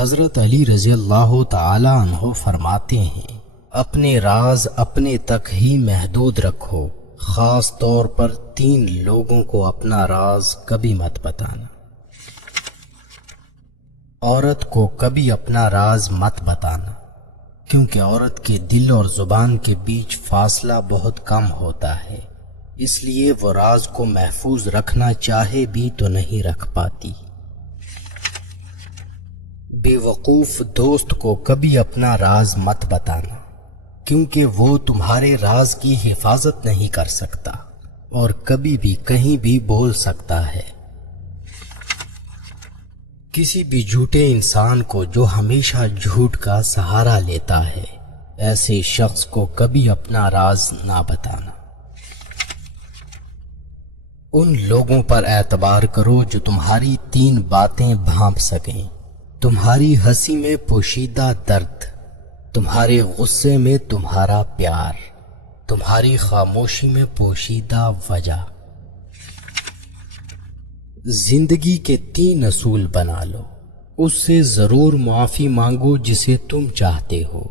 حضرت علی رضی اللہ تعالی عنہ فرماتے ہیں، اپنے راز اپنے تک ہی محدود رکھو، خاص طور پر 3 لوگوں کو اپنا راز کبھی مت بتانا۔ عورت کو کبھی اپنا راز مت بتانا، کیونکہ عورت کے دل اور زبان کے بیچ فاصلہ بہت کم ہوتا ہے، اس لیے وہ راز کو محفوظ رکھنا چاہے بھی تو نہیں رکھ پاتی۔ بے وقوف دوست کو کبھی اپنا راز مت بتانا، کیونکہ وہ تمہارے راز کی حفاظت نہیں کر سکتا اور کبھی بھی کہیں بھی بول سکتا ہے۔ کسی بھی جھوٹے انسان کو جو ہمیشہ جھوٹ کا سہارا لیتا ہے، ایسے شخص کو کبھی اپنا راز نہ بتانا۔ ان لوگوں پر اعتبار کرو جو تمہاری 3 باتیں بھانپ سکیں، تمہاری ہنسی میں پوشیدہ درد، تمہارے غصے میں تمہارا پیار، تمہاری خاموشی میں پوشیدہ وجہ۔ زندگی کے 3 اصول بنا لو۔ اس سے ضرور معافی مانگو جسے تم چاہتے ہو،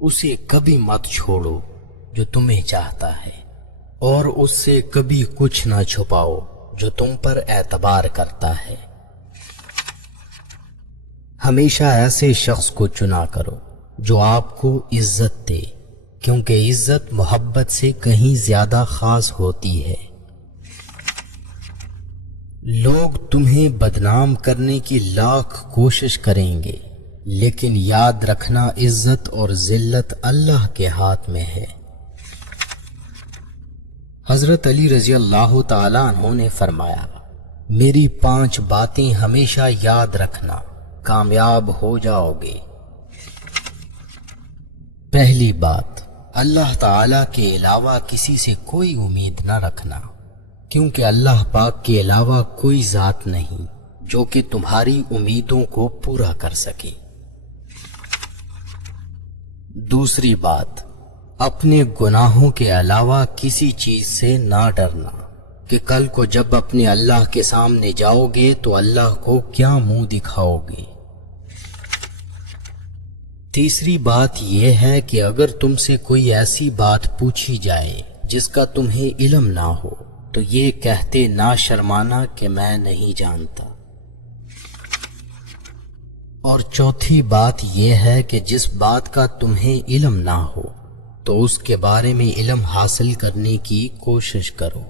اسے کبھی مت چھوڑو جو تمہیں چاہتا ہے، اور اس سے کبھی کچھ نہ چھپاؤ جو تم پر اعتبار کرتا ہے۔ ہمیشہ ایسے شخص کو چنا کرو جو آپ کو عزت دے، کیونکہ عزت محبت سے کہیں زیادہ خاص ہوتی ہے۔ لوگ تمہیں بدنام کرنے کی لاکھ کوشش کریں گے، لیکن یاد رکھنا عزت اور ذلت اللہ کے ہاتھ میں ہے۔ حضرت علی رضی اللہ تعالی عنہ نے فرمایا، میری 5 باتیں ہمیشہ یاد رکھنا، کامیاب ہو جاؤ گے۔ پہلی بات، اللہ تعالی کے علاوہ کسی سے کوئی امید نہ رکھنا، کیونکہ اللہ پاک کے علاوہ کوئی ذات نہیں جو کہ تمہاری امیدوں کو پورا کر سکے۔ دوسری بات، اپنے گناہوں کے علاوہ کسی چیز سے نہ ڈرنا کہ کل کو جب اپنے اللہ کے سامنے جاؤ گے تو اللہ کو کیا منہ دکھاؤ گے۔ تیسری بات یہ ہے کہ اگر تم سے کوئی ایسی بات پوچھی جائے جس کا تمہیں علم نہ ہو تو یہ کہتے نہ شرمانا کہ میں نہیں جانتا۔ اور چوتھی بات یہ ہے کہ جس بات کا تمہیں علم نہ ہو تو اس کے بارے میں علم حاصل کرنے کی کوشش کرو۔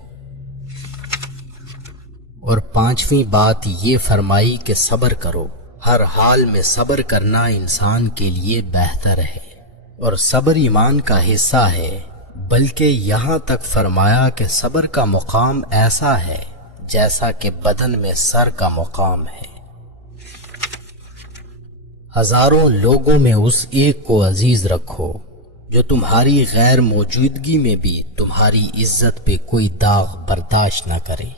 اور 5ویں بات یہ فرمائی کہ صبر کرو، ہر حال میں صبر کرنا انسان کے لیے بہتر ہے، اور صبر ایمان کا حصہ ہے، بلکہ یہاں تک فرمایا کہ صبر کا مقام ایسا ہے جیسا کہ بدن میں سر کا مقام ہے۔ ہزاروں لوگوں میں اس ایک کو عزیز رکھو جو تمہاری غیر موجودگی میں بھی تمہاری عزت پہ کوئی داغ برداشت نہ کرے۔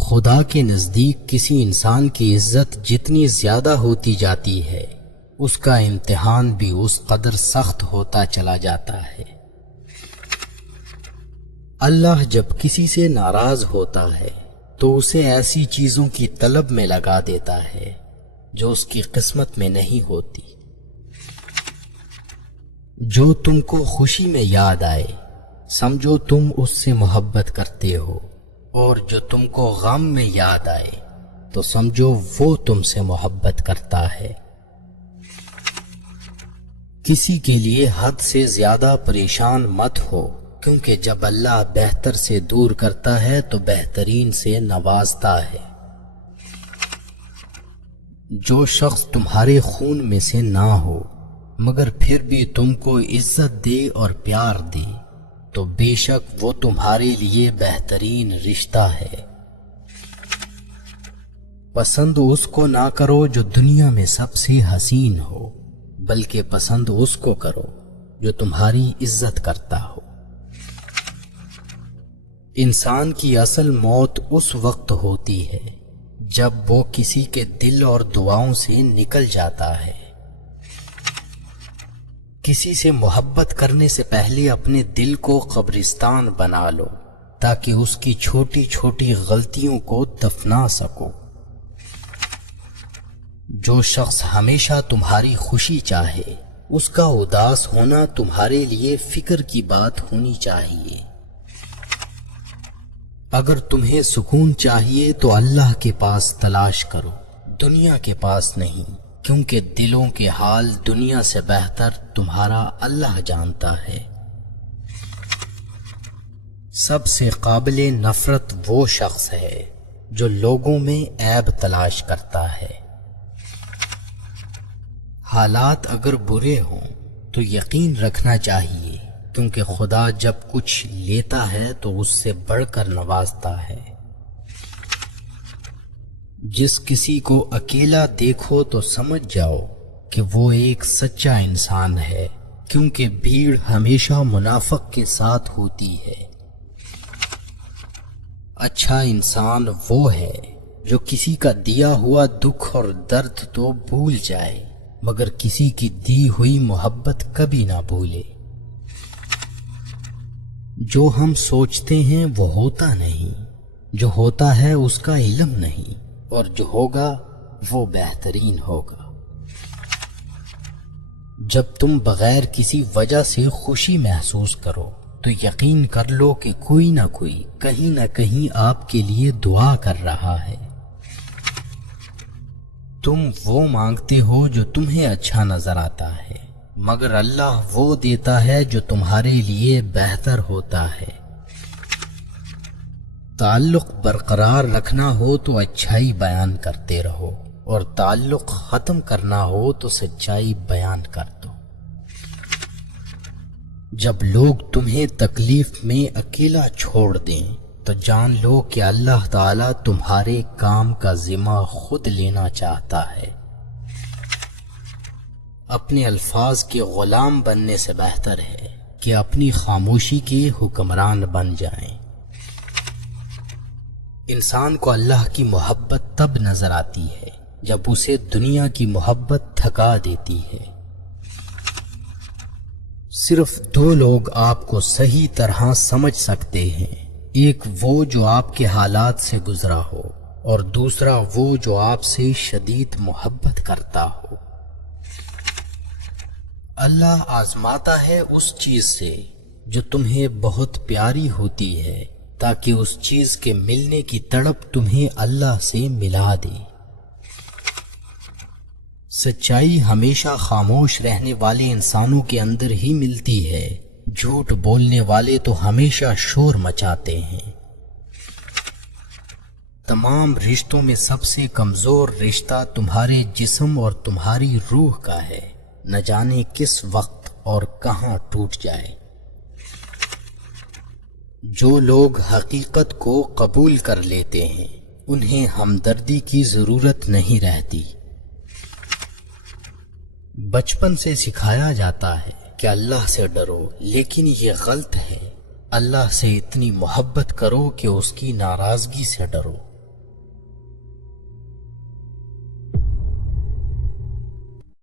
خدا کے نزدیک کسی انسان کی عزت جتنی زیادہ ہوتی جاتی ہے، اس کا امتحان بھی اس قدر سخت ہوتا چلا جاتا ہے۔ اللہ جب کسی سے ناراض ہوتا ہے تو اسے ایسی چیزوں کی طلب میں لگا دیتا ہے جو اس کی قسمت میں نہیں ہوتی۔ جو تم کو خوشی میں یاد آئے سمجھو تم اس سے محبت کرتے ہو، اور جو تم کو غم میں یاد آئے تو سمجھو وہ تم سے محبت کرتا ہے۔ کسی کے لیے حد سے زیادہ پریشان مت ہو، کیونکہ جب اللہ بہتر سے دور کرتا ہے تو بہترین سے نوازتا ہے۔ جو شخص تمہارے خون میں سے نہ ہو مگر پھر بھی تم کو عزت دے اور پیار دے تو بے شک وہ تمہارے لیے بہترین رشتہ ہے۔ پسند اس کو نہ کرو جو دنیا میں سب سے حسین ہو، بلکہ پسند اس کو کرو جو تمہاری عزت کرتا ہو۔ انسان کی اصل موت اس وقت ہوتی ہے جب وہ کسی کے دل اور دعاؤں سے نکل جاتا ہے۔ کسی سے محبت کرنے سے پہلے اپنے دل کو قبرستان بنا لو تاکہ اس کی چھوٹی چھوٹی غلطیوں کو دفنا سکو۔ جو شخص ہمیشہ تمہاری خوشی چاہے اس کا اداس ہونا تمہارے لیے فکر کی بات ہونی چاہیے۔ اگر تمہیں سکون چاہیے تو اللہ کے پاس تلاش کرو، دنیا کے پاس نہیں، کیونکہ دلوں کے حال دنیا سے بہتر تمہارا اللہ جانتا ہے۔ سب سے قابل نفرت وہ شخص ہے جو لوگوں میں عیب تلاش کرتا ہے۔ حالات اگر برے ہوں تو یقین رکھنا چاہیے، کیونکہ خدا جب کچھ لیتا ہے تو اس سے بڑھ کر نوازتا ہے۔ جس کسی کو اکیلا دیکھو تو سمجھ جاؤ کہ وہ ایک سچا انسان ہے، کیونکہ بھیڑ ہمیشہ منافق کے ساتھ ہوتی ہے۔ اچھا انسان وہ ہے جو کسی کا دیا ہوا دکھ اور درد تو بھول جائے مگر کسی کی دی ہوئی محبت کبھی نہ بھولے۔ جو ہم سوچتے ہیں وہ ہوتا نہیں، جو ہوتا ہے اس کا علم نہیں، اور جو ہوگا وہ بہترین ہوگا۔ جب تم بغیر کسی وجہ سے خوشی محسوس کرو تو یقین کر لو کہ کوئی نہ کوئی کہیں نہ کہیں آپ کے لیے دعا کر رہا ہے۔ تم وہ مانگتے ہو جو تمہیں اچھا نظر آتا ہے، مگر اللہ وہ دیتا ہے جو تمہارے لیے بہتر ہوتا ہے۔ تعلق برقرار رکھنا ہو تو اچھائی بیان کرتے رہو، اور تعلق ختم کرنا ہو تو سچائی بیان کر دو۔ جب لوگ تمہیں تکلیف میں اکیلا چھوڑ دیں تو جان لو کہ اللہ تعالیٰ تمہارے کام کا ذمہ خود لینا چاہتا ہے۔ اپنے الفاظ کے غلام بننے سے بہتر ہے کہ اپنی خاموشی کے حکمران بن جائیں۔ انسان کو اللہ کی محبت تب نظر آتی ہے جب اسے دنیا کی محبت تھکا دیتی ہے۔ صرف دو لوگ آپ کو صحیح طرح سمجھ سکتے ہیں، ایک وہ جو آپ کے حالات سے گزرا ہو، اور دوسرا وہ جو آپ سے شدید محبت کرتا ہو۔ اللہ آزماتا ہے اس چیز سے جو تمہیں بہت پیاری ہوتی ہے، تاکہ اس چیز کے ملنے کی تڑپ تمہیں اللہ سے ملا دے۔ سچائی ہمیشہ خاموش رہنے والے انسانوں کے اندر ہی ملتی ہے، جھوٹ بولنے والے تو ہمیشہ شور مچاتے ہیں۔ تمام رشتوں میں سب سے کمزور رشتہ تمہارے جسم اور تمہاری روح کا ہے، نہ جانے کس وقت اور کہاں ٹوٹ جائے۔ جو لوگ حقیقت کو قبول کر لیتے ہیں انہیں ہمدردی کی ضرورت نہیں رہتی۔ بچپن سے سکھایا جاتا ہے کہ اللہ سے ڈرو، لیکن یہ غلط ہے۔ اللہ سے اتنی محبت کرو کہ اس کی ناراضگی سے ڈرو۔